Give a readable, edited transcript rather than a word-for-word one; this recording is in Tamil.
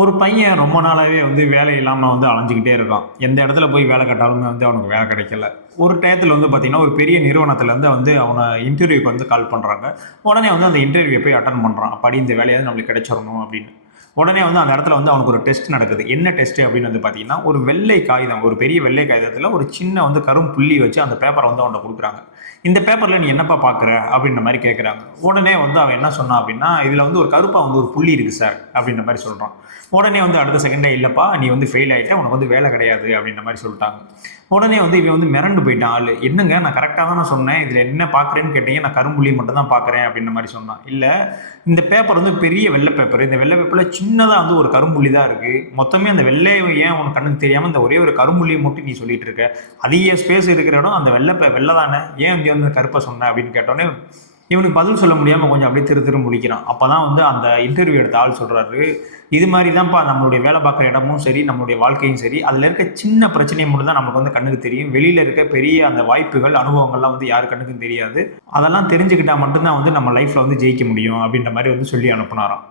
ஒரு பையன் ரொம்ப நாளாவே வந்து வேலை இல்லாம வந்து அலைஞ்சுக்கிட்டே இருக்கான். எந்த இடத்துல போய் வேலை கேட்டாலுமே வந்து அவனுக்கு வேலை கிடைக்கல. ஒரு டயத்துல வந்து பார்த்தீங்கன்னா, ஒரு பெரிய நிறுவனத்துலருந்து வந்து அவன இன்டர்வியூக்கு வந்து கால் பண்றாங்க. உடனே வந்து அந்த இன்டர்வியூ போய் அட்டெண்ட் பண்றான். அப்பாடி இந்த வேலையாவது நம்மளுக்கு கிடைச்சிரணும் அப்படின்னு. உடனே வந்து அந்த இடத்துல வந்து அவனுக்கு ஒரு டெஸ்ட் நடக்குது. என்ன டெஸ்ட் அப்படின்னு வந்து பார்த்தீங்கன்னா, ஒரு வெள்ளை காகிதம், ஒரு பெரிய வெள்ளை காகிதத்துல ஒரு சின்ன வந்து கரும் புள்ளி வச்சு அந்த பேப்பர வந்து அவன்ட்ட குடுக்குறாங்க. இந்த பேப்பர்ல நீ என்னப்பா பார்க்குற? அப்படின்ற மாரி கேட்குறாங்க. உடனே வந்து அவன் என்ன சொன்னான் அப்படின்னா, இதுல வந்து ஒரு கருப்பா வந்து ஒரு புள்ளி இருக்கு சார் அப்படின்ற மாரி சொல்றான். உடனே வந்து அடுத்த செகண்டே இல்லப்பா நீ வந்து ஃபெயில் ஆயிட்ட உனக்கு வந்து வேலை கிடையாது அப்படின்ற மாதிரி சொல்லிட்டாங்க. உடனே வந்து இவன் வந்து மிரண்டு போயிட்டான் ஆளு. என்னங்க நான் கரெக்டாக தான் நான் சொன்னேன், இதுல என்ன பார்க்குறேன்னு கேட்டீங்க, நான் கரும்புள்ளி மட்டும் தான் பார்க்குறேன் அப்படின்ற மாதிரி சொன்னான். இல்ல இந்த பேப்பர் வந்து பெரிய வெள்ளை பேப்பர், இந்த வெள்ளை பேப்பர்ல சின்னதா வந்து ஒரு கரும்புள்ளி தான் இருக்கு. மொத்தமே அந்த வெள்ளை ஏன் உனக்கு கண்ணுக்கு தெரியாம இந்த ஒரே ஒரு கரும்புள்ளியை மட்டும் நீ சொல்லிட்டு இருக்க, அதிக ஸ்பேஸ் இருக்கிற இடம் அந்த வெள்ளை தானே, ஏன் இங்கே வந்து கருப்பை சொன்ன அப்படின்னு கேட்டோன்னே இவனுக்கு பதில் சொல்ல முடியாம கொஞ்சம் அப்படியே திரு முழிக்கிறான். அப்பதான் வந்து அந்த இன்டர்வியூ எடுத்த ஆள் சொல்றாரு, இது மாதிரி தான்ப்பா நம்மளுடைய வேலை பார்க்குற இடமும் சரி, நம்மளுடைய வாழ்க்கையும் சரி, அதில இருக்க சின்ன பிரச்சனைய மட்டும் தான் நமக்கு வந்து கண்ணுக்கு தெரியும். வெளியில இருக்க பெரிய அந்த வாய்ப்புகள், அனுபவங்கள்லாம் வந்து யார் கண்ணுக்கும் தெரியாது. அதெல்லாம் தெரிஞ்சுக்கிட்டா மட்டும் தான் வந்து நம்ம லைஃப்ல வந்து ஜெயிக்க முடியும் அப்படின்ற மாரி வந்து சொல்லி அனுப்புனாராம்.